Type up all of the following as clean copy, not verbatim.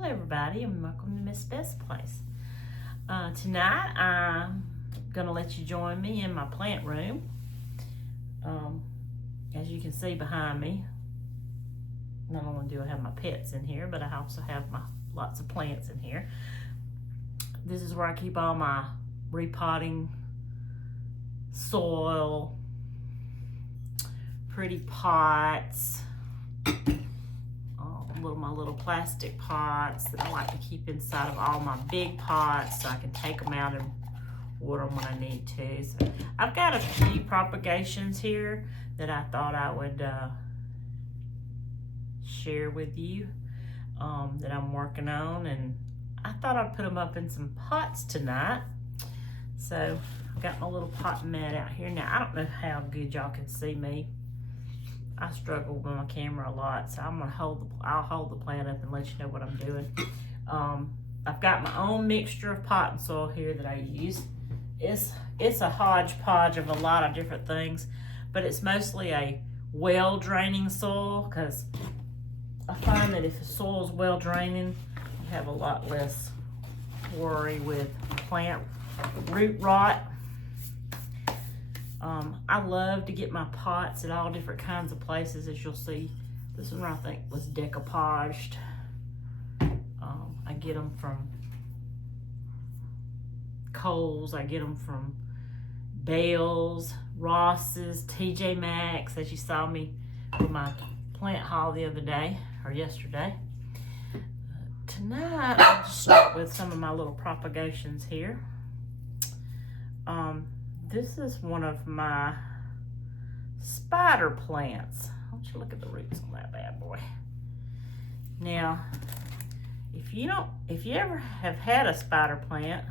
Hello everybody and welcome to Miss Beth's Place. Tonight I'm going to let you join me in my plant room. As you can see behind me, not only do I have my pets in here, but I also have my lots of plants in here. This is where I keep all my repotting soil, pretty pots, my little plastic pots that I like to keep inside of all my big pots so I can take them out and water them when I need to. So I've got a few propagations here that I thought I would share with you that I'm working on, and I thought I'd put them up in some pots tonight. So I've got my little pot mat out here. Now I don't know how good y'all can see me. I struggle with my camera a lot, so I'll hold the plant up and let you know what I'm doing. I've got my own mixture of pot and soil here that I use. It's a hodgepodge of a lot of different things, but it's mostly a well draining soil, because I find that if the soil is well draining, you have a lot less worry with plant root rot. I love to get my pots at all different kinds of places, as you'll see. This one I think was decoupaged. I get them from Kohl's, I get them from Bales, Ross's, TJ Maxx, as you saw me with my plant haul the other day, or yesterday. Tonight, I'll just start with some of my little propagations here. This is one of my spider plants. Why don't you look at the roots on that bad boy. Now, if you ever have had a spider plant,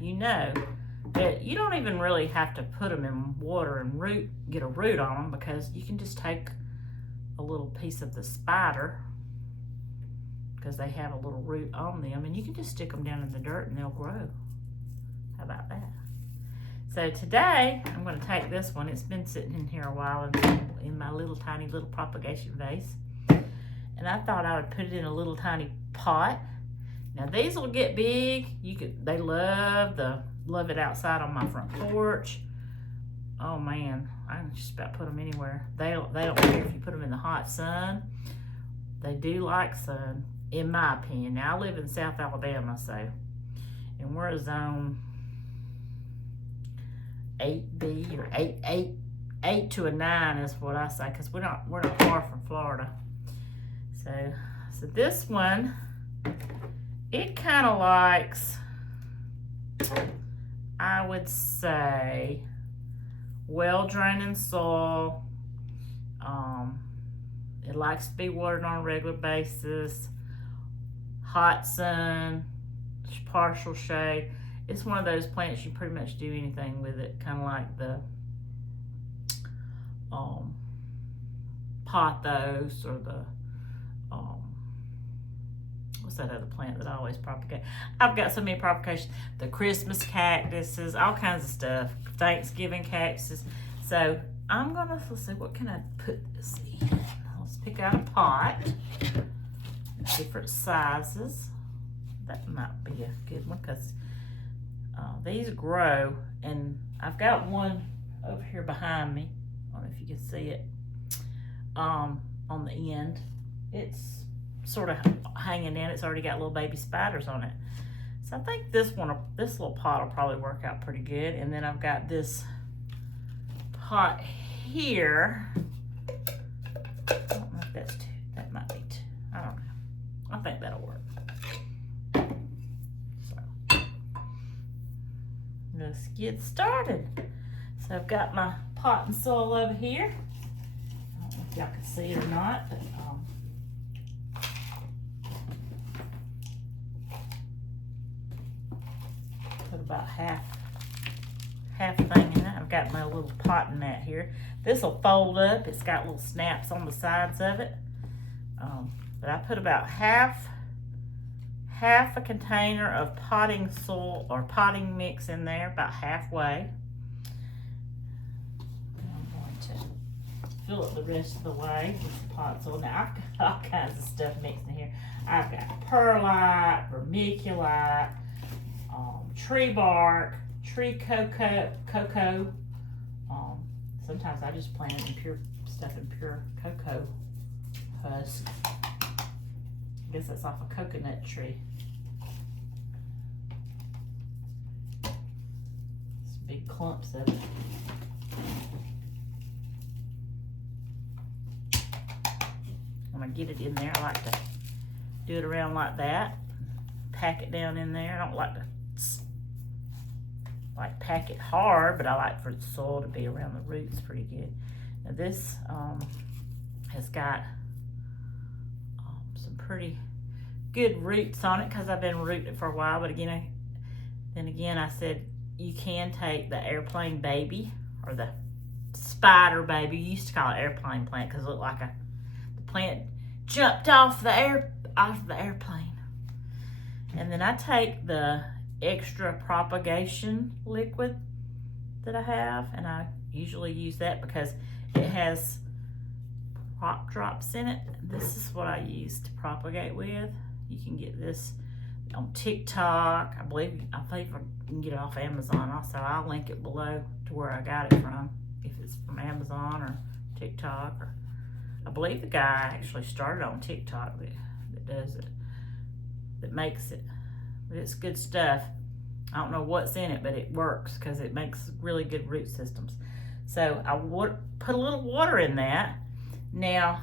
you know that you don't even really have to put them in water and get a root on them, because you can just take a little piece of the spider, because they have a little root on them, and you can just stick them down in the dirt and they'll grow. How about that? So today, I'm going to take this one. It's been sitting in here a while in my tiny little propagation vase. And I thought I would put it in a little tiny pot. Now these will get big. They love it outside on my front porch. Oh man, I can just about put them anywhere. They don't care if you put them in the hot sun. They do like sun, in my opinion. Now I live in South Alabama, and we're a zone 8B or 8 to a 9 is what I say, because we're not far from Florida. So this one, it kind of likes, I would say, well draining soil. It likes to be watered on a regular basis, hot sun, partial shade. It's one of those plants you pretty much do anything with it, kind of like the pothos, or the what's that other plant that I always propagate? I've got so many propagations. The Christmas cactuses, all kinds of stuff. Thanksgiving cactuses. So I'm gonna, let's see, what can I put this in? Let's pick out a pot, different sizes. That might be a good one, because these grow, and I've got one over here behind me. I don't know if you can see it. On the end, it's sort of hanging in. It's already got little baby spiders on it. So I think this little pot will probably work out pretty good. And then I've got this pot here. I don't know if that's two. That might be two. I don't know. I think that'll work. Let's get started. So I've got my pot and soil over here. I don't know if y'all can see it or not, but put about half thing in it. I've got my little potting mat here. This will fold up. It's got little snaps on the sides of it. But I put about half a container of potting soil or potting mix in there, about halfway. I'm going to fill it the rest of the way with the pot soil. Now I've got all kinds of stuff mixed in here. I've got perlite, vermiculite, tree bark, tree cocoa. Sometimes I just plant in pure stuff in pure cocoa husk. I guess that's off a coconut tree. It's big clumps of it. When I get it in there, I like to do it around like that. Pack it down in there. I don't like to pack it hard, but I like for the soil to be around the roots pretty good. Now this has got some pretty good roots on it because I've been rooting it for a while. But then again, I said you can take the airplane baby or the spider baby. You used to call it airplane plant because it looked like the plant jumped off the airplane. And then I take the extra propagation liquid that I have, and I usually use that because it has prop drops in it. This is what I use to propagate with. You can get this on TikTok. I believe I can get it off Amazon also. I'll link it below to where I got it from, if it's from Amazon or TikTok. Or I believe the guy actually started on TikTok that does it, that makes it. But it's good stuff. I don't know what's in it, but it works because it makes really good root systems. So I would put a little water in that. Now,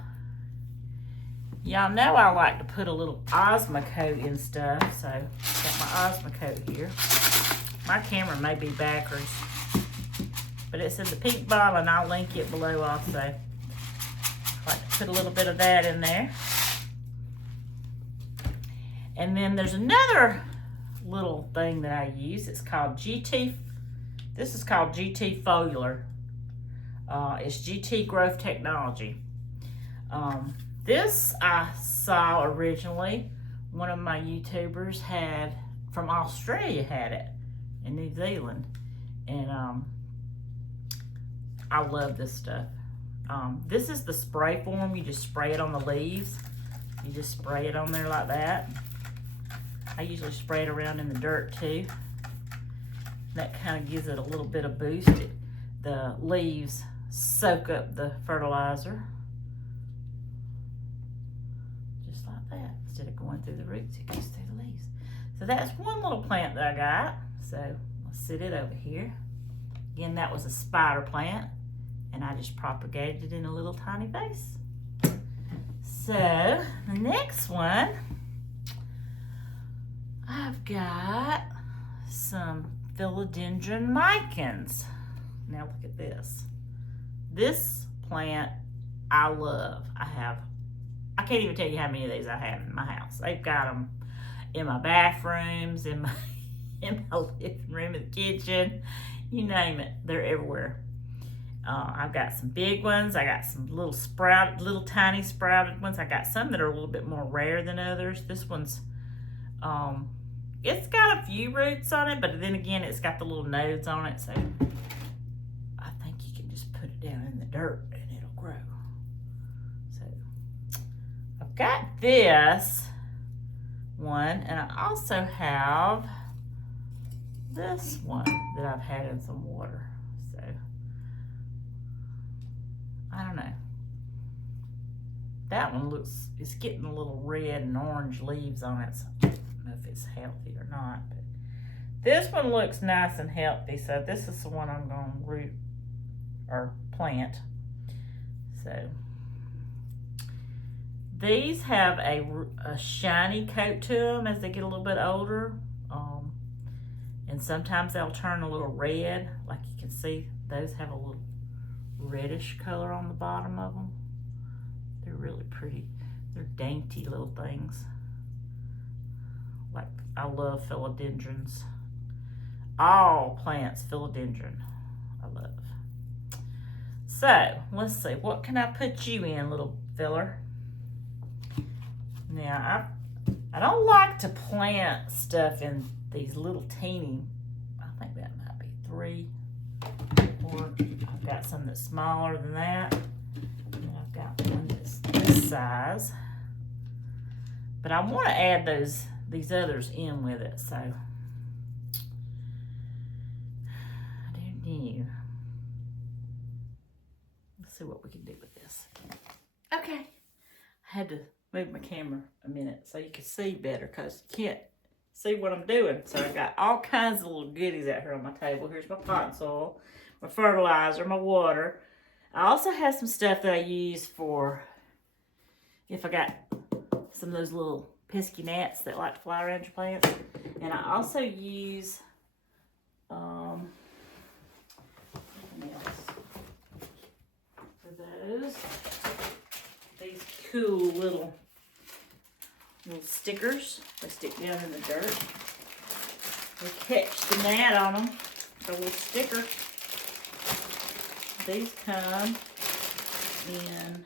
y'all know I like to put a little Osmocote in stuff. So got my Osmocote here. My camera may be backwards, but it's in the pink bottle, and I'll link it below also. I like to put a little bit of that in there. And then there's another little thing that I use. It's called GT. This is called GT Foliar. It's GT Growth Technology. This I saw originally. One of my YouTubers had from Australia had it in New Zealand, and I love this stuff. This is the spray form. You just spray it on the leaves. You just spray it on there like that. I usually spray it around in the dirt too. That kind of gives it a little bit of boost. The leaves soak up the fertilizer. Just like that. Instead of going through the roots, it goes through the leaves. So that's one little plant that I got. So I'll sit it over here. Again, that was a spider plant, and I just propagated it in a little tiny vase. So the next one, I've got some philodendron micans. Now look at this. This plant I love. I can't even tell you how many of these I have in my house. They've got them in my bathrooms, in my living room, in the kitchen, you name it. They're everywhere. I've got some big ones. I got some little tiny sprouted ones. I got some that are a little bit more rare than others. This one's it's got a few roots on it, but then again, it's got the little nodes on it, so I think you can just put it down in the dirt and it'll grow. So I've got this one, and I also have this one that I've had in some water. So I don't know. That one it's getting a little red and orange leaves on it. So I don't know if it's healthy or not, but this one looks nice and healthy. So this is the one I'm going to root or plant. So these have a shiny coat to them as they get a little bit older. And sometimes they'll turn a little red. Like you can see, those have a little reddish color on the bottom of them. They're really pretty. They're dainty little things. Like, I love philodendrons. All plants, philodendron, I love. So, let's see. What can I put you in, little filler? Now, I don't like to plant stuff in these little teeny, I think that might be 3, 4. I've got some that's smaller than that. I've got one that's this size. But I want to add these others in with it, so I don't know. Let's see what we can do with this. Okay. I had to move my camera a minute so you can see better because you can't see what I'm doing. So I got all kinds of little goodies out here on my table. Here's my pot soil, my fertilizer, my water. I also have some stuff that I use for if I got some of those little pesky gnats that like to fly around your plants. And I also use for those, these cool little stickers. They stick down in the dirt. They catch the gnat on them. So a little sticker. These come in,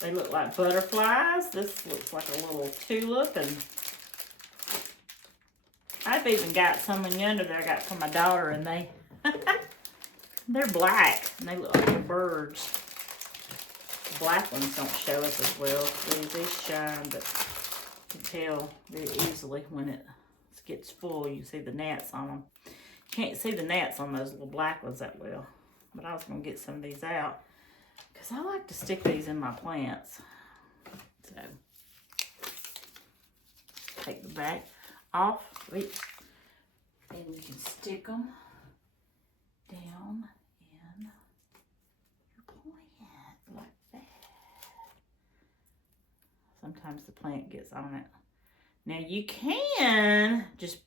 they look like butterflies. This looks like a little tulip, and I've even got some in yonder that I got from my daughter, and they're black, and they look like they're birds. The black ones don't show up as well. These shine, but you can tell very easily when it gets full. You see the gnats on them. Can't see the gnats on those little black ones that well, but I was going to get some of these out because I like to stick these in my plants. So, take the back off, and you can stick them down in your plant like that. Sometimes the plant gets on it. Now you can just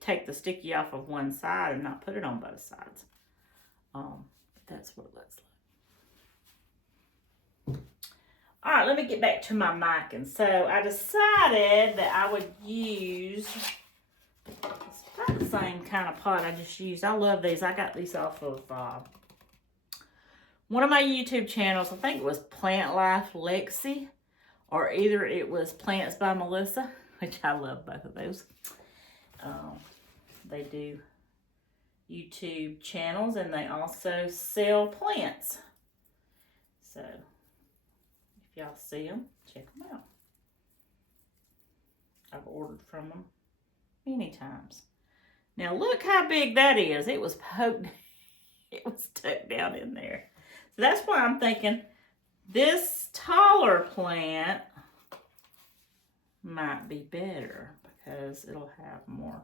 take the sticky off of one side and not put it on both sides. But that's what it looks like. All right, let me get back to my mic. And so I decided that I would use, it's about the same kind of pot I just used. I love these. I got these off of one of my YouTube channels. I think it was Plant Life Lexi, or either it was Plants by Melissa, which I love both of those. They do YouTube channels, and they also sell plants. So if y'all see them, check them out. I've ordered from them many times. Now look how big that is. It was poked, it was tucked down in there. So that's why I'm thinking this taller plant might be better because it'll have more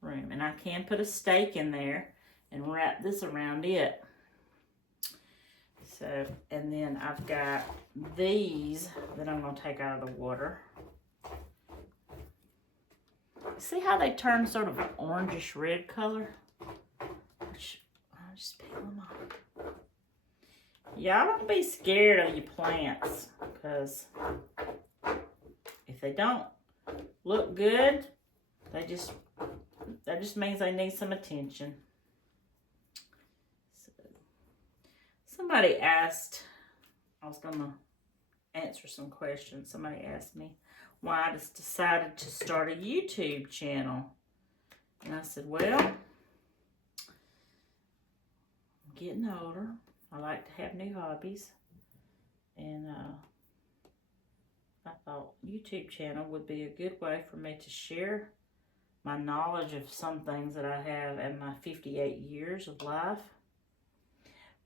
room. And I can put a stake in there and wrap this around it. So, and then I've got these that I'm going to take out of the water. See how they turn sort of an orangish red color? I'll just peel them off. Y'all don't be scared of your plants, because if they don't look good, that just means they need some attention. So, somebody asked, I was gonna answer some questions. Somebody asked me why I just decided to start a YouTube channel. And I said, well, I'm getting older. I like to have new hobbies. And I thought YouTube channel would be a good way for me to share my knowledge of some things that I have in my 58 years of life.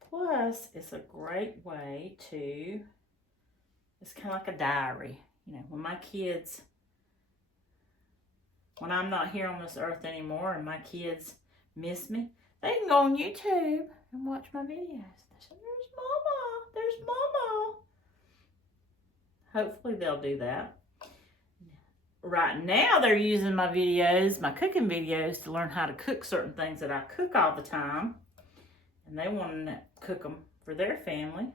Plus, it's a great way to, it's kind of like a diary. You know, when I'm not here on this earth anymore and my kids miss me, they can go on YouTube and watch my videos. They say, there's Mama, there's Mama. Hopefully they'll do that. Right now they're using my videos, my cooking videos, to learn how to cook certain things that I cook all the time. And they want to cook them for their family.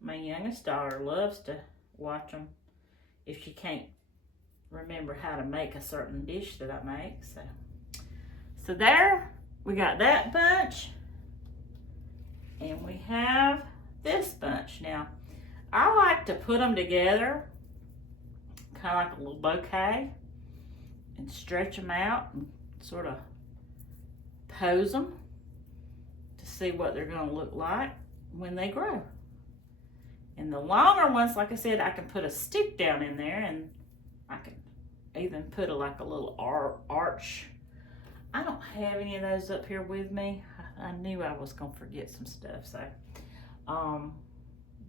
My youngest daughter loves to watch them if she can't remember how to make a certain dish that I make. So there, we got that bunch. And we have this bunch. Now, I like to put them together, kind of like a little bouquet, and stretch them out and sort of pose them. see what they're going to look like when they grow. And the longer ones, like I said, I can put a stick down in there, and I can even put like a little arch. I don't have any of those up here with me. I knew I was going to forget some stuff, so.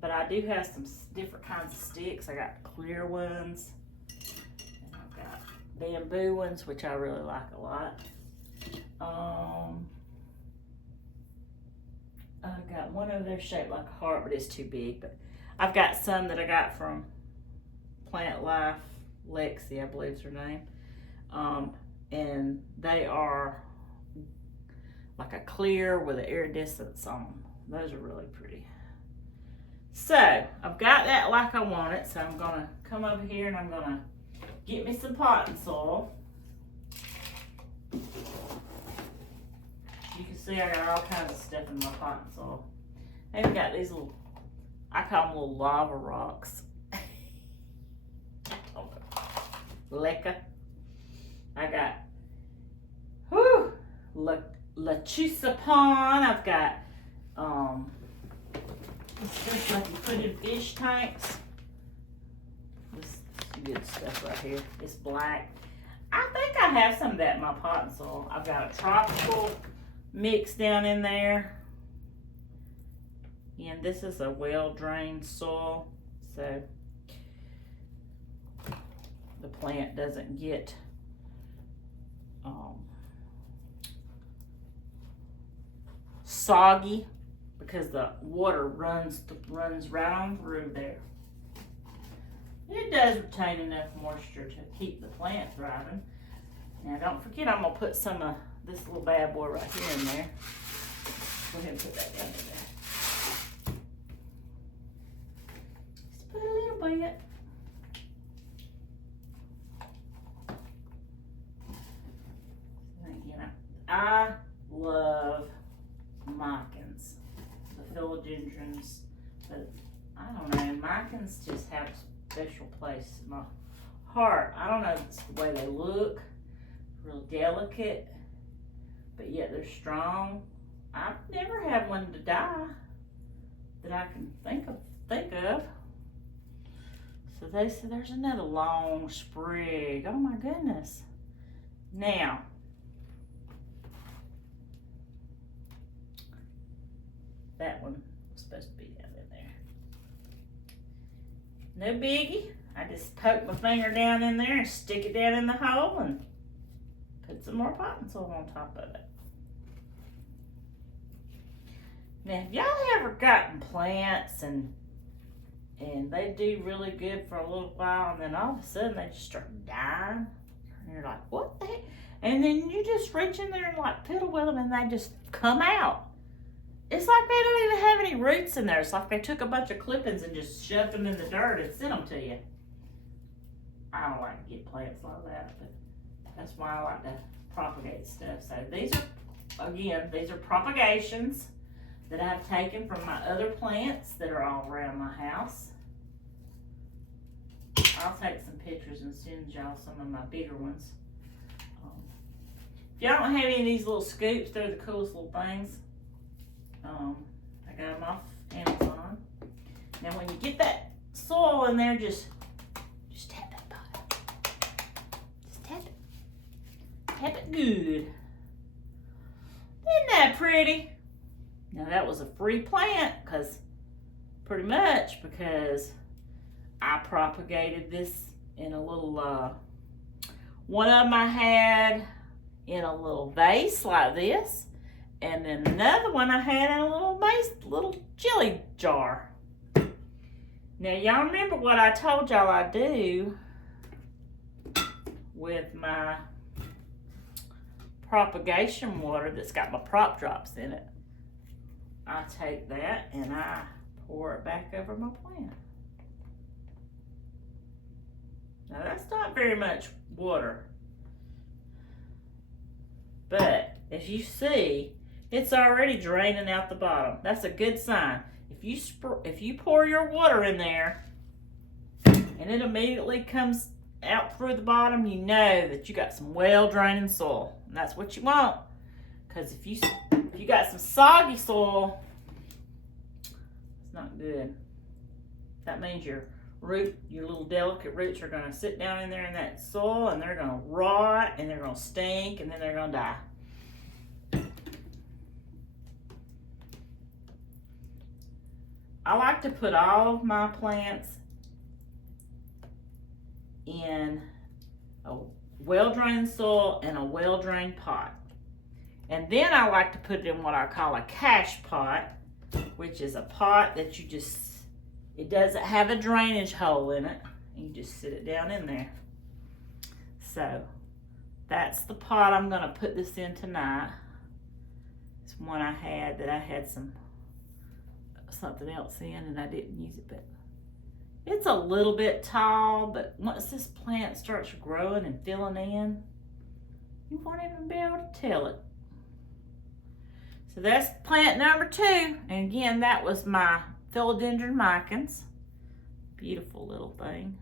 But I do have some different kinds of sticks. I got clear ones, and I've got bamboo ones, which I really like a lot. I've got one over there shaped like a heart, but it's too big. But I've got some that I got from Plant Life, Lexi, I believe is her name. And they are like a clear with an iridescence on them. Those are really pretty. So I've got that like I want it. So I'm gonna come over here and I'm gonna get me some potting soil. You can see I got all kinds of stuff in my potting soil. I've got these little, I call them little lava rocks. Leca. I got, Lechusapon. I've got, it's just like you put in fish tanks. This is good stuff right here. It's black. I think I have some of that in my potting soil. I've got a tropical mix down in there. And this is a well-drained soil, so the plant doesn't get soggy, because the water runs right on through there. It does retain enough moisture to keep the plant thriving. Now don't forget, I'm gonna put some of this little bad boy right here in there. Go ahead and put that down in there. Just put a little bit. Again, I love micans, the philodendrons, but I don't know, micans just have a special place in my heart. I don't know if it's the way they look, real delicate, but yet they're strong. I've never had one to die that I can think of. So they said there's another long sprig. Oh my goodness. Now, that one was supposed to be down in there. No biggie. I just poke my finger down in there and stick it down in the hole and put some more potting soil on top of it. Now, have y'all ever gotten plants and they do really good for a little while, and then all of a sudden they just start dying? And you're like, what the heck? And then you just reach in there and like fiddle with them and they just come out. It's like they don't even have any roots in there. It's like they took a bunch of clippings and just shoved them in the dirt and sent them to you. I don't like to get plants like that, but that's why I like to propagate stuff. So these are, again, these are propagations that I've taken from my other plants that are all around my house. I'll take some pictures and send y'all some of my bigger ones. If y'all don't have any of these little scoops, they're the coolest little things. I got them off Amazon. Now when you get that soil in there, just tap that pot. Just tap it. Tap it good. Isn't that pretty? Now that was a free plant, pretty much because I propagated this in a little, one of them I had in a little vase like this. And then another one I had in a little chili jar. Now y'all remember what I told y'all I do with my propagation water that's got my prop drops in it. I take that and I pour it back over my plant. Now that's not very much water, but as you see, it's already draining out the bottom. That's a good sign. If you pour your water in there and it immediately comes out through the bottom, you know that you got some well draining soil. And that's what you want. Because if you if you got some soggy soil, it's not good. That means your little delicate roots are gonna sit down in there in that soil, and they're gonna rot, and they're gonna stink, and then they're gonna die. I like to put all of my plants in a well-drained soil and a well-drained pot. And then I like to put it in what I call a cache pot, which is a pot that you just, it doesn't have a drainage hole in it. You just sit it down in there. So that's the pot I'm gonna put this in tonight. It's one I had something else in and I didn't use it, but it's a little bit tall, but once this plant starts growing and filling in, you won't even be able to tell it. So that's plant number 2. And again, that was my philodendron micans. Beautiful little thing.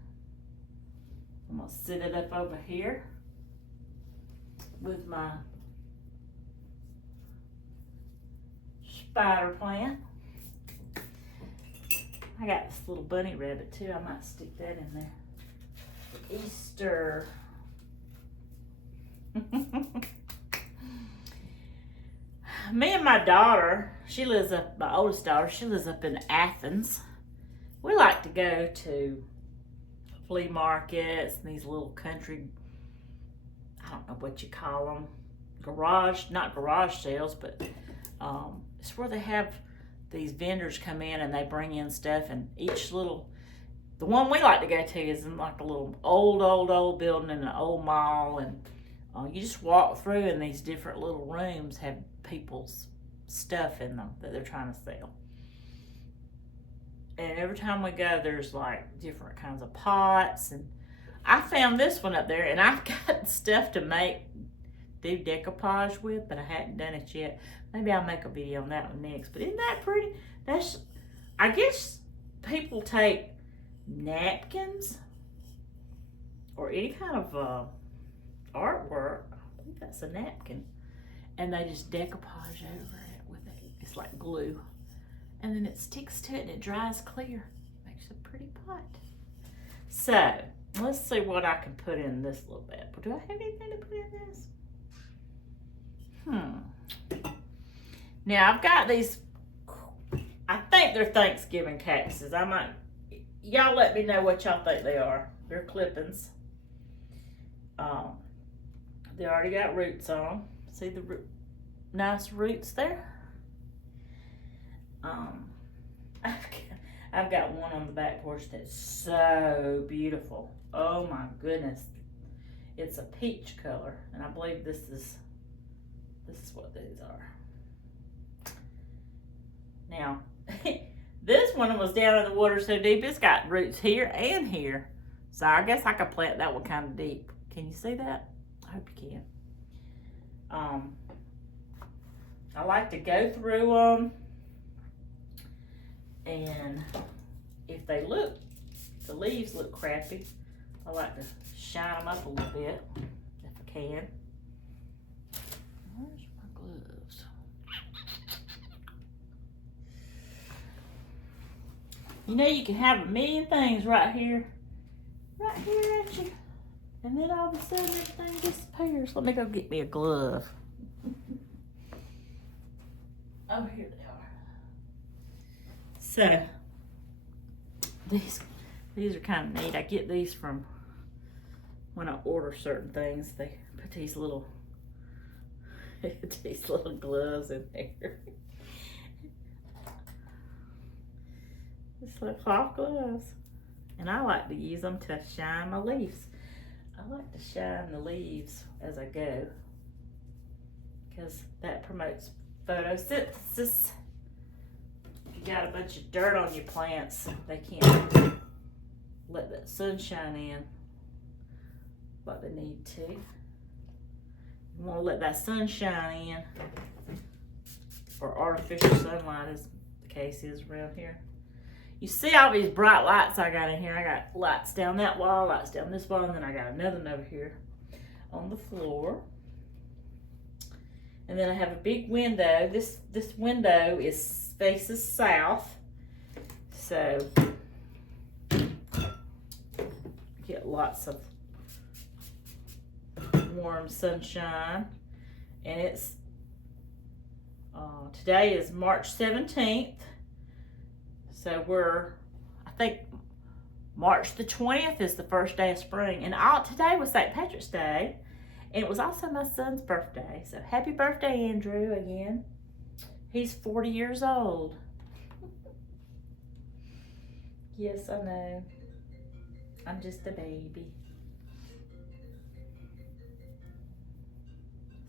I'm gonna sit it up over here with my spider plant. I got this little bunny rabbit too. I might stick that in there for Easter. Me and my daughter, my oldest daughter, she lives up in Athens. We like to go to flea markets and these little country, I don't know what you call them, not garage sales, but it's where they have these vendors come in and they bring in stuff, and the one we like to go to is in like a little old building in an old mall, and you just walk through and these different little rooms have people's stuff in them that they're trying to sell. And every time we go, there's like different kinds of pots, and I found this one up there, and I've got stuff to do decoupage with, but I hadn't done it yet. Maybe I'll make a video on that one next. But isn't that pretty? I guess people take napkins or any kind of artwork. I think that's a napkin. And they just decoupage over it with it. It's like glue. And then it sticks to it and it dries clear. Makes a pretty pot. So, let's see what I can put in this little bit. Do I have anything to put in this? Now I've got these, I think they're Thanksgiving cactuses. Y'all let me know what y'all think they are. They're clippings. They already got roots on them. See the nice roots there? I've got one on the back porch that's so beautiful. Oh my goodness. It's a peach color, and I believe this is what these are. Now, this one was down in the water so deep, it's got roots here and here. So I guess I could plant that one kind of deep. Can you see that? I hope you can. I like to go through them, and if the leaves look crappy, I like to shine them up a little bit if I can. Where's my gloves? You know, you can have a million things right here at you, and then all of a sudden everything disappears. Let me go get me a glove. Oh, here they are. So, these are kind of neat. I get these from when I order certain things. They put these little gloves in there. Just little cloth gloves. And I like to use them to shine my leaves. I like to shine the leaves as I go, because that promotes photosynthesis. If you got a bunch of dirt on your plants, they can't let that sunshine in like they need to. You want to let that sunshine in, or artificial sunlight as the case is around here. You see all these bright lights I got in here. I got lights down that wall, lights down this wall, and then I got another one over here on the floor. And then I have a big window. This window faces south. So get lots of warm sunshine. And it's today is March 17th. So I think March the 20th is the first day of spring. And today was St. Patrick's Day. And it was also my son's birthday. So happy birthday, Andrew, again. He's 40 years old. Yes, I know. I'm just a baby.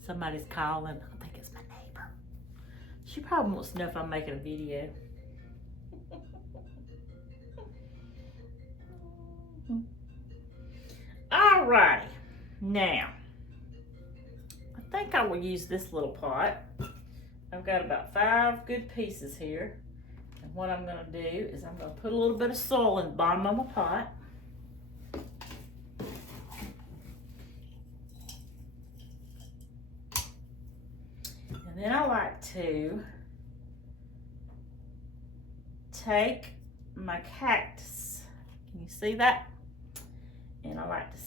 Somebody's calling. I think it's my neighbor. She probably wants to know if I'm making a video. Alrighty. Now, I think I will use this little pot. I've got about 5 good pieces here. And what I'm going to do is I'm going to put a little bit of soil in the bottom of my pot. And then I like to take my cactus. Can you see that? And I like to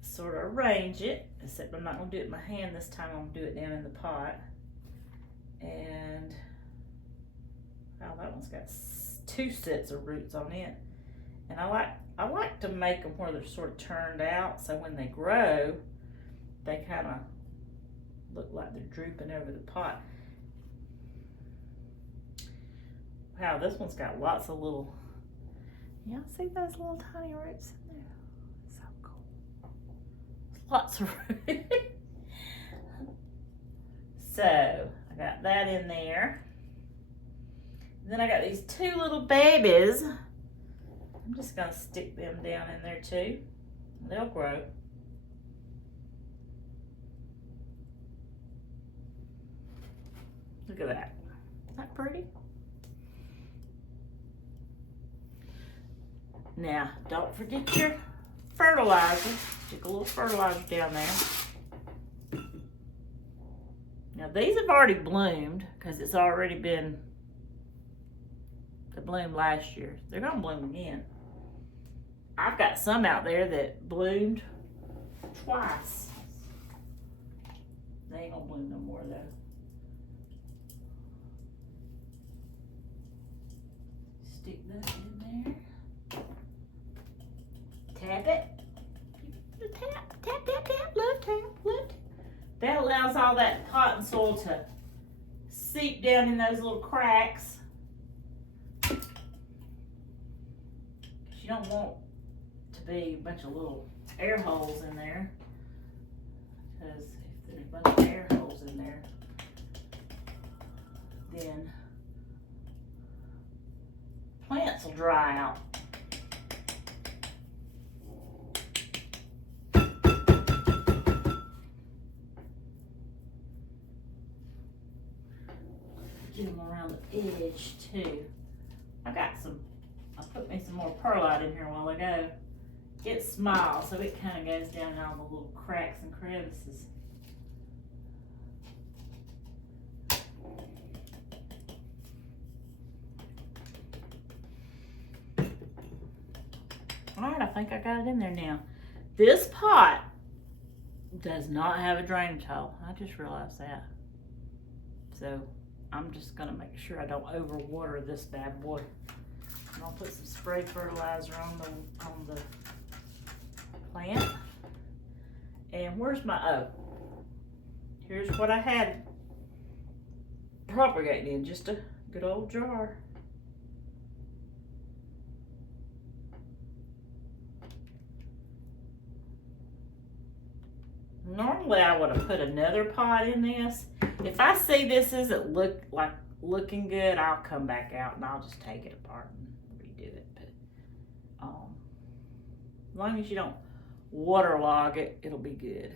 sort of arrange it, except I'm not going to do it with my hand this time. I'm going to do it down in the pot. And wow, that one's got 2 sets of roots on it. And I like to make them where they're sort of turned out, so when they grow, they kind of look like they're drooping over the pot. Wow, this one's got lots of little, y'all see those little tiny roots in there? So cool. Lots of roots. So, I got that in there. Then I got these 2 little babies. I'm just going to stick them down in there too. They'll grow. Look at that. Isn't that pretty? Now, don't forget your fertilizer. Stick a little fertilizer down there. Now these have already bloomed because it's already been, they bloomed last year. They're gonna bloom again. I've got some out there that bloomed twice. They ain't gonna bloom no more though. Stick that in there. Tap it. Tap, tap, tap, tap, love tap, love tap. That allows all that cotton soil to seep down in those little cracks. You don't want to be a bunch of little air holes in there, because if there's a bunch of air holes in there, then plants will dry out. Get them around the edge too. I put me some more perlite in here a while ago. It's small, so it kind of goes down in all the little cracks and crevices. All right, I think I got it in there now. This pot does not have a drainage hole. I just realized that. So I'm just gonna make sure I don't overwater this bad boy. I'm gonna put some spray fertilizer on the plant. And where's my here's what I had propagating in, just a good old jar. Normally I would have put another pot in this. If I see this isn't looking good, I'll come back out and I'll just take it apart and redo it. But as long as you don't waterlog it, it'll be good.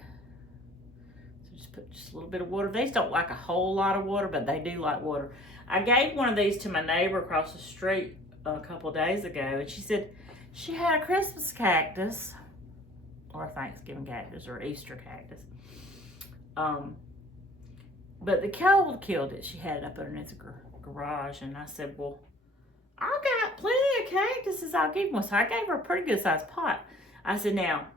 So just put just a little bit of water. These don't like a whole lot of water, but they do like water. I gave one of these to my neighbor across the street a couple of days ago, and she said she had a Christmas cactus, or a Thanksgiving cactus, or Easter cactus. But the cold killed it. She had it up underneath the garage. And I said, well, I got plenty of cactuses. I'll give one. So I gave her a pretty good sized pot. I said, now,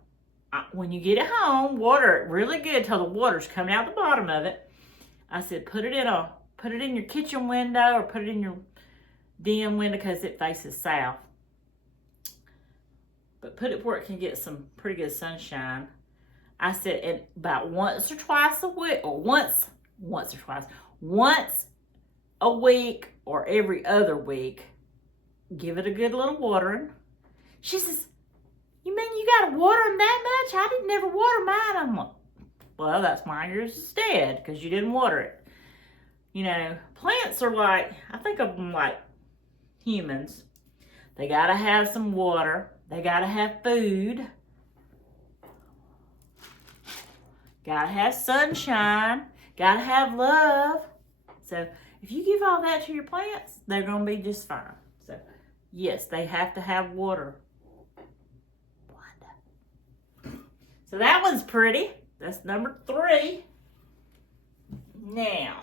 when you get it home, water it really good till the water's coming out the bottom of it. I said, put it in your kitchen window or put it in your den window because it faces south. But put it where it can get some pretty good sunshine. I said, and about once or twice a week, or once a week or every other week, give it a good little watering. She says, you mean you got to water them that much? I didn't never water mine. I'm like, well, that's why yours is dead, because you didn't water it. You know, plants are like, I think of them like humans. They got to have some water. They got to have food. Got to have sunshine. Got to have love. So if you give all that to your plants, they're going to be just fine. So yes, they have to have water. So that one's pretty. That's number 3. Now,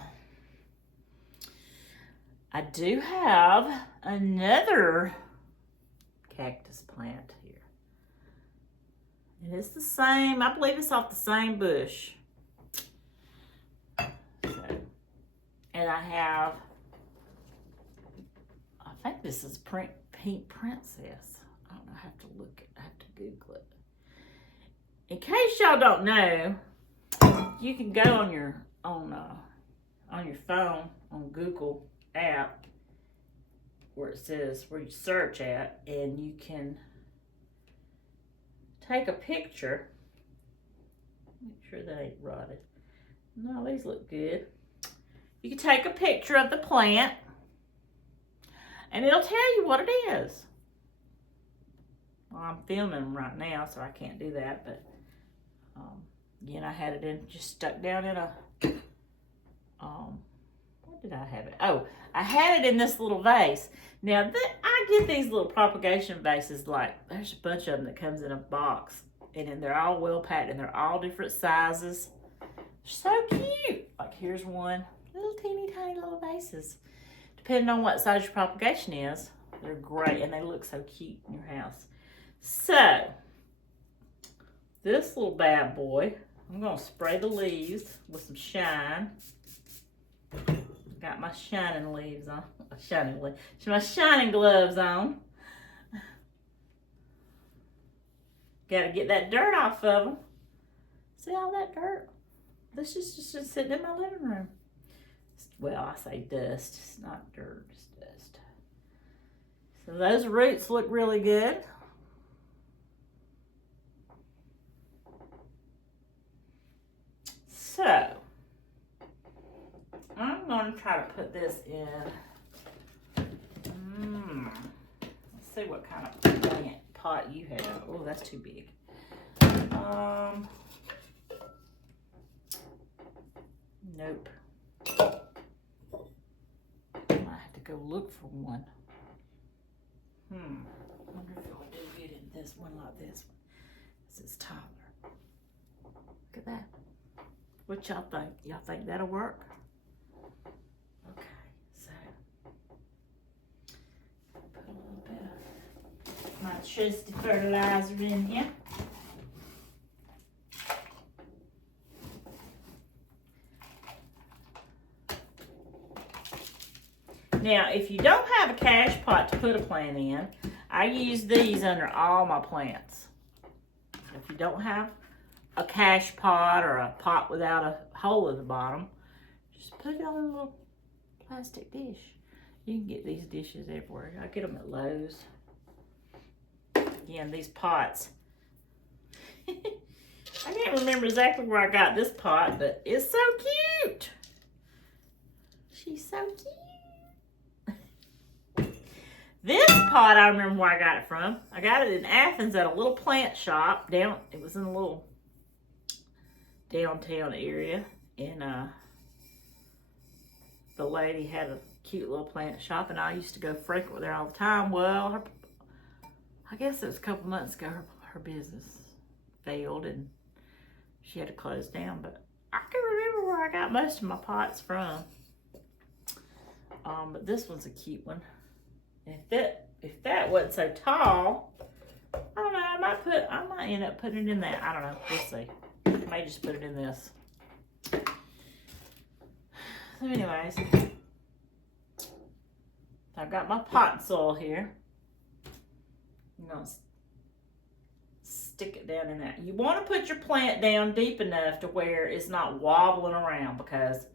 I do have another cactus plant here. And it's the same. I believe it's off the same bush. So, and I have, I think this is Pink Princess. I don't know. I have to look it. I have to Google it. In case y'all don't know, you can go on your phone on Google app where it says where you search at, and you can take a picture. Make sure that ain't rotted. No, these look good. You can take a picture of the plant, and it'll tell you what it is. Well, I'm filming right now, so I can't do that, but again, I had it just stuck down in a, what did I have it? Oh, I had it in this little vase. Now, I get these little propagation vases, like, there's a bunch of them that comes in a box, and then they're all well packed, and they're all different sizes. So cute. Like, here's one. Little teeny tiny little vases. Depending on what size your propagation is, they're great, and they look so cute in your house. So, this little bad boy, I'm going to spray the leaves with some shine. Got my shining leaves on. My shining gloves on. Got to get that dirt off of them. See all that dirt? This is just sitting in my living room. Well, I say dust. It's not dirt, it's dust. So those roots look really good. So, I'm going to try to put this in. Let's see what kind of plant pot you have. Oh, that's too big. Nope. I have to go look for one. I wonder if it'll do good in this one like this one. This is taller. Look at that. What y'all think? Y'all think that'll work? Okay, so put a little bit of my trusty fertilizer in here. Now, if you don't have a cash pot to put a plant in, I use these under all my plants. If you don't have a cash pot or a pot without a hole at the bottom, just put it on a little plastic dish. You can get these dishes everywhere. I get them at Lowe's. Again, these pots. I can't remember exactly where I got this pot, but it's so cute. She's so cute. This pot, I remember where I got it from. I got it in Athens at a little plant shop down. It was in a little downtown area, and the lady had a cute little plant shop, and I used to go frequent there all the time. Well, I guess it was a couple months ago, her business failed, and she had to close down, but I can remember where where I got most of my pots from. But this one's a cute one. If that wasn't so tall, I don't know, I might end up putting it in that. I don't know, we'll see. I may just put it in this. So anyways, I've got my pot soil here. I'm gonna stick it down in that. You want to put your plant down deep enough to where it's not wobbling around, because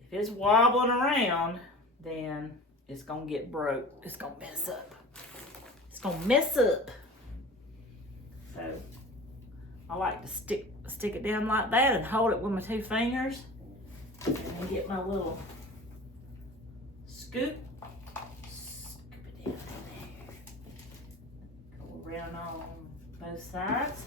if it's wobbling around, then it's gonna get broke. It's gonna mess up. It's gonna mess up. So I like to stick it down like that and hold it with my 2 fingers, and then get my little scoop. Scoop it down in there. Go around on both sides.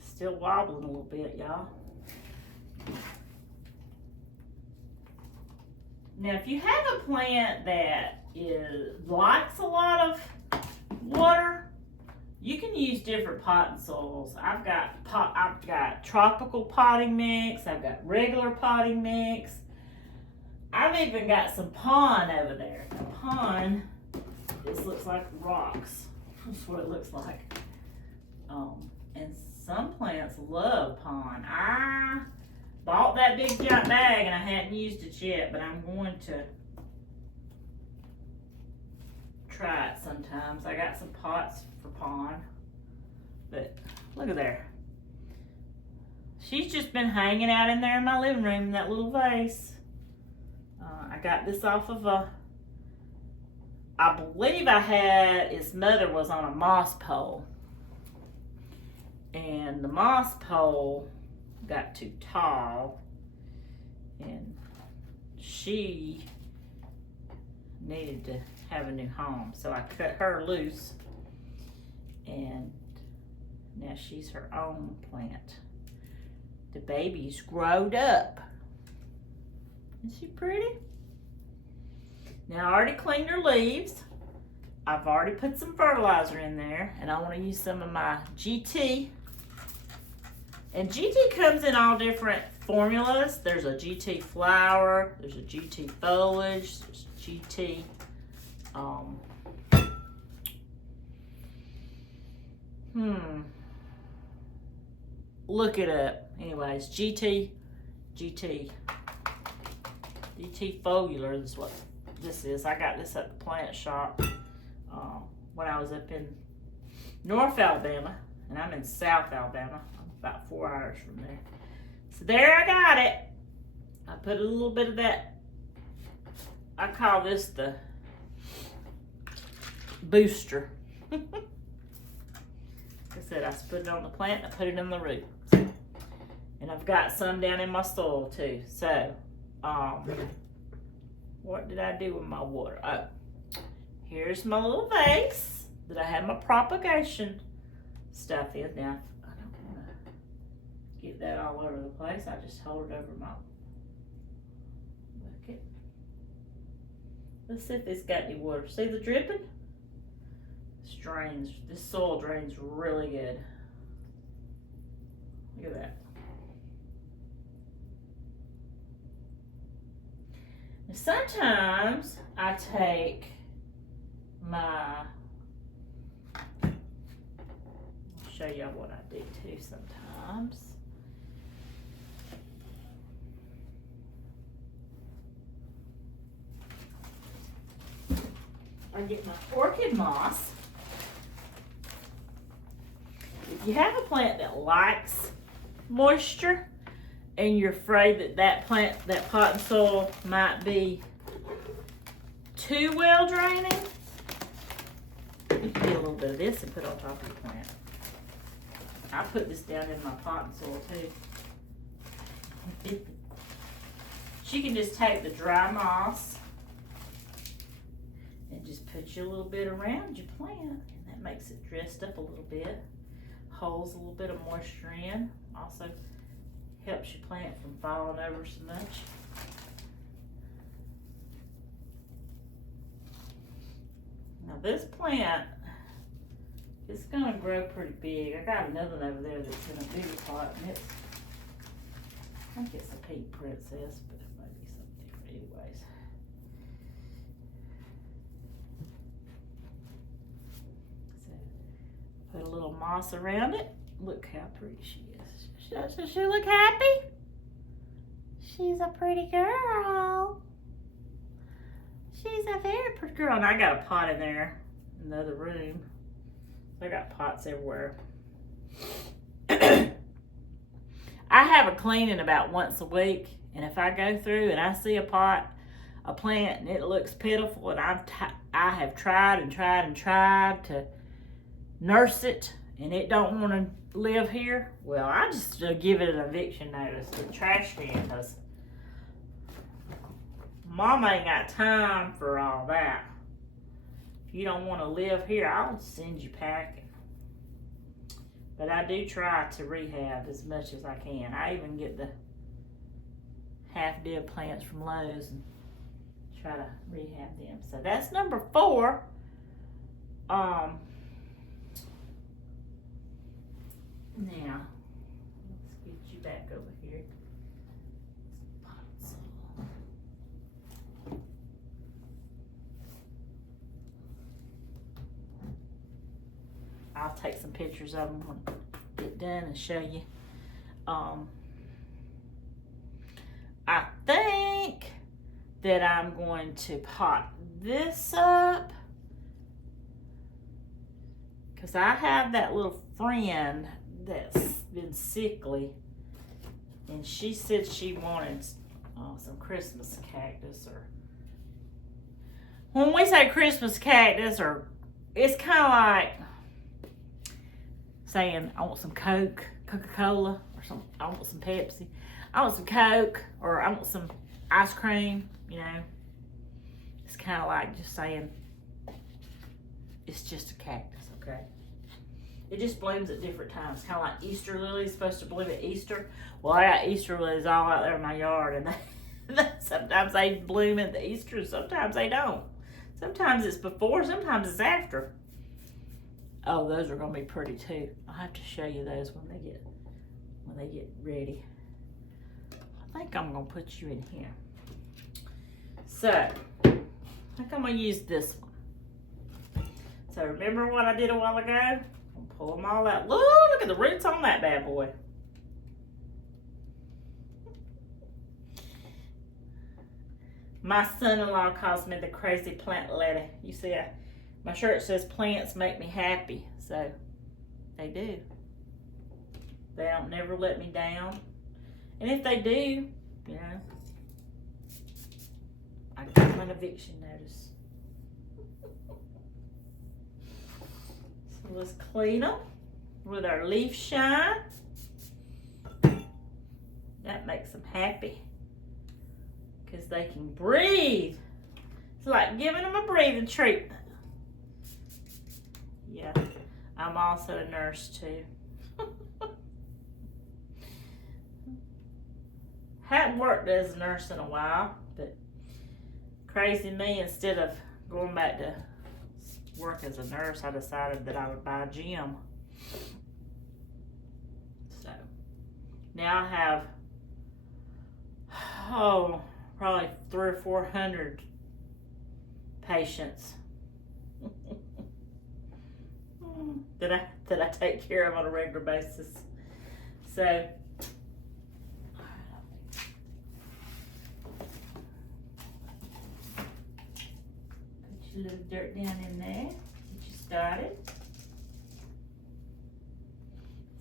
Still wobbling a little bit, y'all. Now, if you have a plant that likes a lot of water, you can use different potting soils. I've got tropical potting mix. I've got regular potting mix. I've even got some pond over there. Now, pond, this looks like rocks. That's what it looks like. And some plants love pond. I bought that big giant bag and I hadn't used it yet, but I'm going to try it sometimes. I got some pots for pond, but look at there. She's just been hanging out in there in my living room in that little vase. I got this off of I believe its mother was on a moss pole, and the moss pole got too tall and she needed to have a new home, so I cut her loose, and now she's her own plant. The baby's growed up. Is she pretty? Now I already cleaned her leaves. I've already put some fertilizer in there, and I want to use some of my GT. And GT comes in all different formulas. There's a GT flower, there's a GT foliage, there's GT look it up. Anyways, GT foliar is what this is. I got this at the plant shop when I was up in North Alabama, and I'm in South Alabama. I'm about 4 hours from there. So there, I got it. I put a little bit of that. I call this the booster. Like I said, I put it on the plant and I put it in the root. And I've got some down in my soil too. So, what did I do with my water? Oh, here's my little vase that I have my propagation stuff in. Now, I don't want to get that all over the place. I just hold it over my bucket. Let's see if it's got any water. See the dripping? This soil drains really good. Look at that. And sometimes I take my, I'll show y'all what I do too sometimes. I get my orchid moss. If you have a plant that likes moisture and you're afraid that pot and soil might be too well draining, you can get a little bit of this and put on top of your plant. I put this down in my pot and soil too. You can just take the dry moss and just put you a little bit around your plant, and that makes it dressed up a little bit. Holds a little bit of moisture in. Also helps your plant from falling over so much. Now this plant is gonna grow pretty big. I got another one over there that's in a bigger pot, and it's, I think it's a pink princess, but it might be something different anyways. So put a little moss around it. Look how pretty she is. Does she look happy? She's a pretty girl. She's a very pretty girl. And I got a pot in there in the other room. So I got pots everywhere. I have a cleaning about once a week. And if I go through and I see a plant, and it looks pitiful, and I have tried and tried and tried to nurse it, and it don't want to live here, well, I just give it an eviction notice to the trash can, because Mama ain't got time for all that. If you don't want to live here, I'll send you packing. But I do try to rehab as much as I can. I even get the half-dead plants from Lowe's and try to rehab them. So that's number 4. Now, let's get you back over here. I'll take some pictures of them when I get done and show you. I think that I'm going to pot this up, because I have that little friend that's been sickly, and she said she wanted some Christmas cactus. Or when we say Christmas cactus, or it's kind of like saying I want some Coca-Cola, or some, I want some Pepsi, I want some Coke, or I want some ice cream, you know. It's kind of like just saying it's just a cactus, okay? It just blooms at different times. Kind of like Easter lilies supposed to bloom at Easter. Well, I got Easter lilies all out there in my yard, and sometimes they bloom at the Easter, and sometimes they don't. Sometimes it's before, sometimes it's after. Oh, those are gonna be pretty too. I'll have to show you those when they get ready. I think I'm gonna put you in here. So, I think I'm gonna use this one. So remember what I did a while ago? I'm gonna pull them all out. Look at the roots on that bad boy. My son-in-law calls me the crazy plant lady. You see, my shirt says plants make me happy, so they do. They don't never let me down. And if they do, you know, I give them an eviction notice. So let's clean them with our leaf shine. That makes them happy, because they can breathe. It's like giving them a breathing treatment. Yeah, I'm also a nurse too. Hadn't worked as a nurse in a while, but crazy me, instead of going back to work as a nurse, I decided that I would buy a gym. So now I have, probably 300 or 400 patients that I take care of on a regular basis. So put your little dirt down in there, get you started.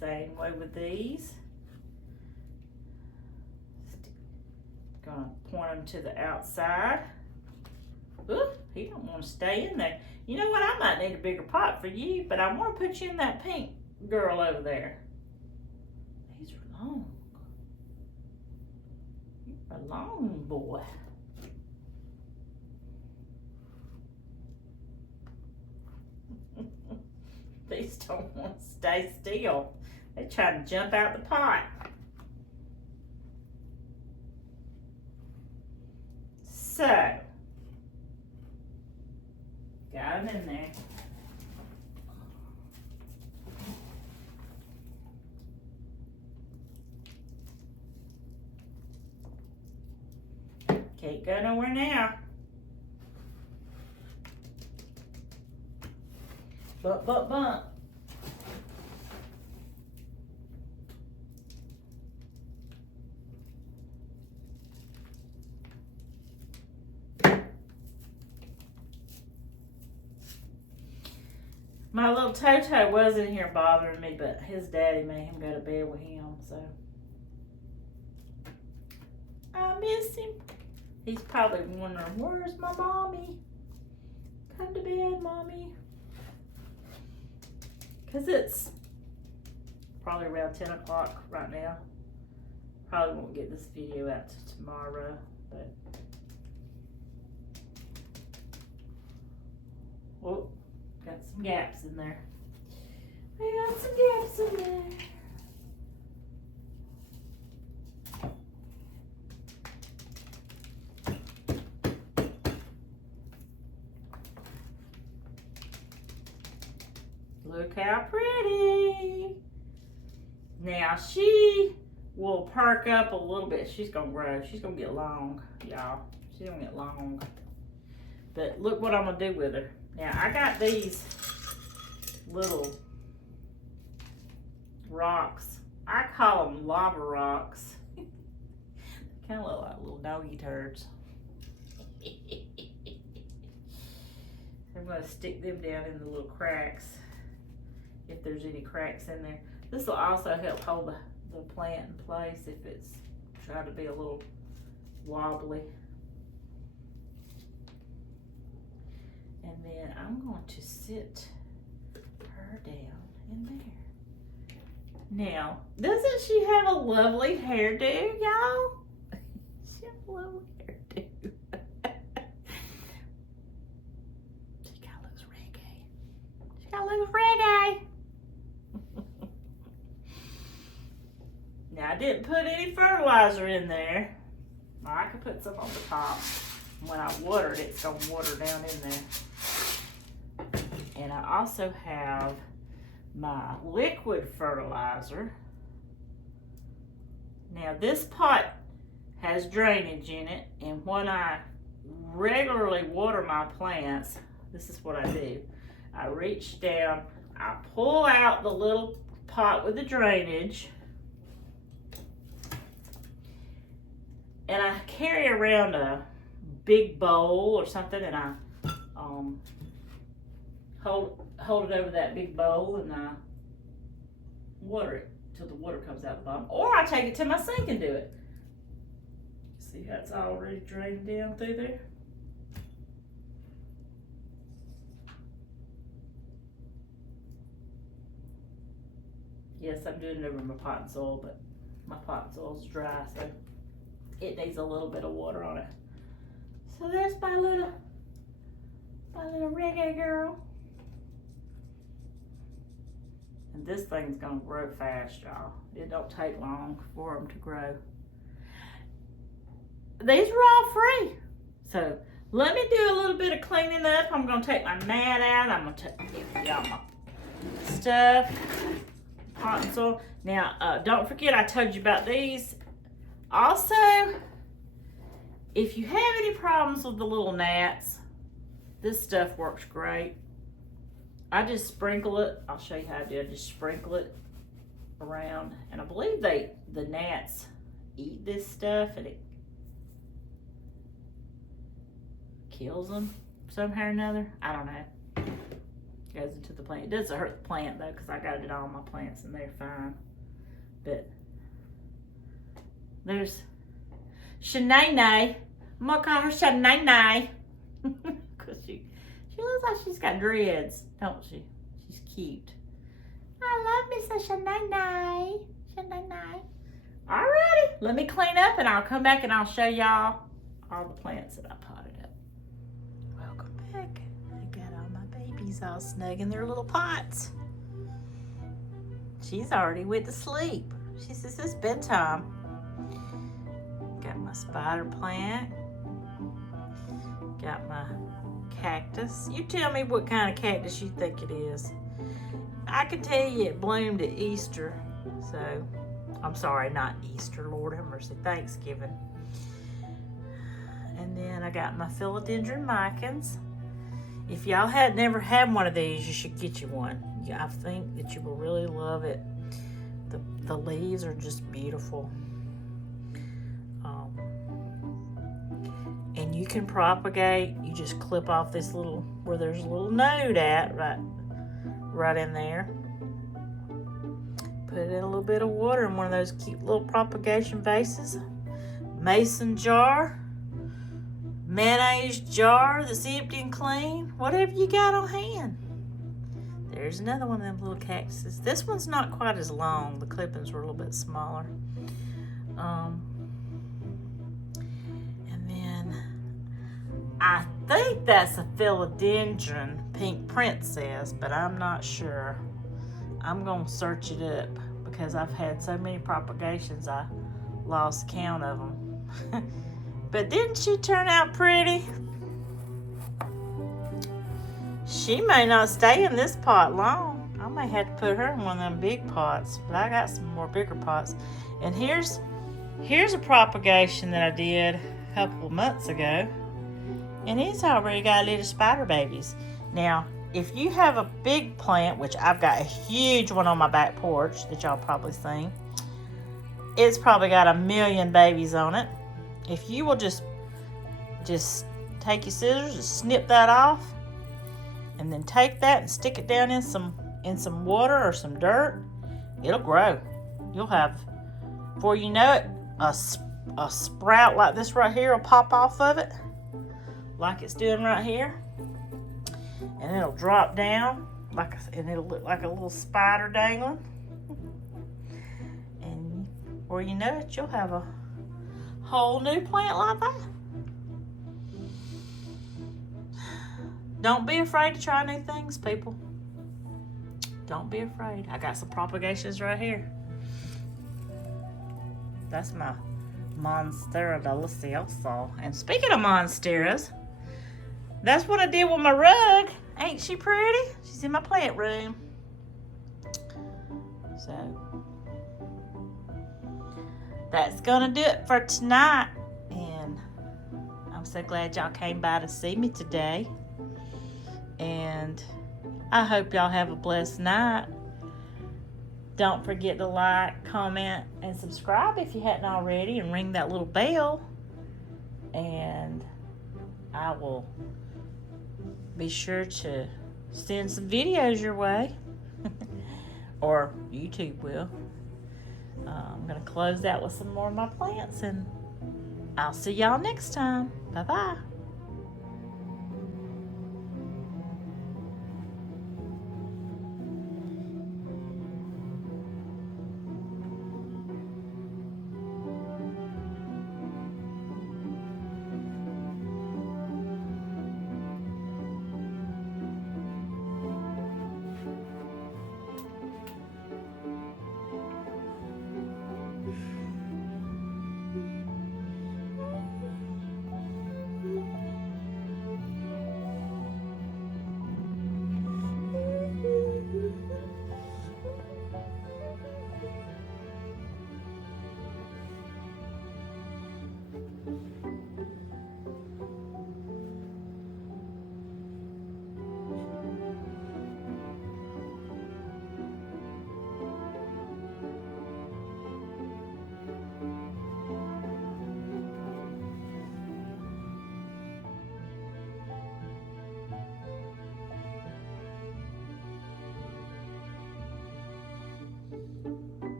Same way with these. Gonna point them to the outside. Ooh, he don't want to stay in there. You know what? I might need a bigger pot for you, but I want to put you in that pink girl over there. These are long. You're a long boy. These don't want to stay still. They try to jump out the pot. So, Got them in there. Can't go nowhere now. Bump. My little Toto was in here bothering me, but his daddy made him go to bed with him, so. I miss him. He's probably wondering, where's my mommy? Come to bed, mommy. Because it's probably around 10 o'clock right now. Probably won't get this video out till tomorrow, but. Oh, got some gaps in there. We got some gaps in there. Look how pretty. Now she will perk up a little bit. She's gonna grow. She's gonna get long, y'all. She's gonna get long. But look what I'm gonna do with her. Now I got these little rocks. I call them lava rocks. Kind of look like little doggy turds. I'm gonna stick them down in the little cracks. If there's any cracks in there. This will also help hold the plant in place if it's trying to be a little wobbly. And then I'm going to sit her down in there. Now, doesn't she have a lovely hairdo, y'all? She has a lovely hairdo. She kind of looks reggae. She kind of looks reggae. Now, I didn't put any fertilizer in there. I could put some on the top. When I water it, it's going to water down in there. And I also have my liquid fertilizer. Now, this pot has drainage in it. And when I regularly water my plants, this is what I do. I reach down, I pull out the little pot with the drainage, and I carry around a big bowl or something, and I hold it over that big bowl, and I water it till the water comes out the bottom. Or I take it to my sink and do it. See how it's already drained down through there? Yes, I'm doing it over my pot and soil, but my pot and soil's dry, so it needs a little bit of water on it. So there's my little reggae girl. And this thing's gonna grow fast, y'all. It don't take long for them to grow. These are all free. So let me do a little bit of cleaning up. I'm gonna take my mat out. I'm gonna give y'all my stuff, pot and soil. Now, don't forget I told you about these. Also, if you have any problems with the little gnats, this stuff works great. I just sprinkle it. I'll show you how I do it. I just sprinkle it around. And I believe the gnats eat this stuff and it kills them somehow or another. I don't know. Goes into the plant. It doesn't hurt the plant though, because I got it all my plants and they're fine. But there's Shanae. I'm gonna call her Shanae. Because she looks like she's got dreads, don't she? She's cute. I love me some Shanae. Shanae. Alrighty, let me clean up and I'll come back and I'll show y'all all the plants that I potted up. Welcome back. I got all my babies all snug in their little pots. She's already went to sleep. She says it's bedtime. Got my spider plant. Got my cactus. You tell me what kind of cactus you think it is. I can tell you it bloomed at Easter. So, I'm sorry, not Easter, Lord have mercy, Thanksgiving. And then I got my philodendron micans. If y'all had never had one of these, you should get you one. I think that you will really love it. The leaves are just beautiful. And you can propagate. You just clip off this little, where there's a little node at, right in there. Put it in a little bit of water in one of those cute little propagation vases. Mason jar. Mayonnaise jar that's empty and clean. Whatever you got on hand. There's another one of them little cactuses. This one's not quite as long. The clippings were a little bit smaller. And then I think that's a philodendron pink princess, but I'm not sure. I'm going to search it up because I've had so many propagations I lost count of them. But didn't she turn out pretty? She may not stay in this pot long. I may have to put her in one of them big pots, but I got some more bigger pots. And here's a propagation that I did a couple of months ago. And it's already got little spider babies. Now, if you have a big plant, which I've got a huge one on my back porch that y'all probably seen, it's probably got 1 million babies on it. If you will just take your scissors and snip that off, and then take that and stick it down in some water or some dirt, it'll grow. You'll have, before you know it, a sprout like this right here will pop off of it, like it's doing right here, and it'll drop down and it'll look like a little spider dangling. And before you know it, you'll have a whole new plant like that. Don't be afraid to try new things, people. Don't be afraid. I got some propagations right here. That's my Monstera deliciosa. And speaking of monsteras, that's what I did with my rug. Ain't she pretty? She's in my plant room. So, that's gonna do it for tonight. And I'm so glad y'all came by to see me today. And I hope y'all have a blessed night. Don't forget to like, comment, and subscribe if you hadn't already, and ring that little bell. And I will be sure to send some videos your way. Or YouTube will. I'm going to close out with some more of my plants, and I'll see y'all next time. Bye-bye.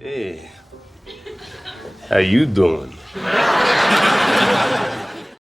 Hey, how you doing?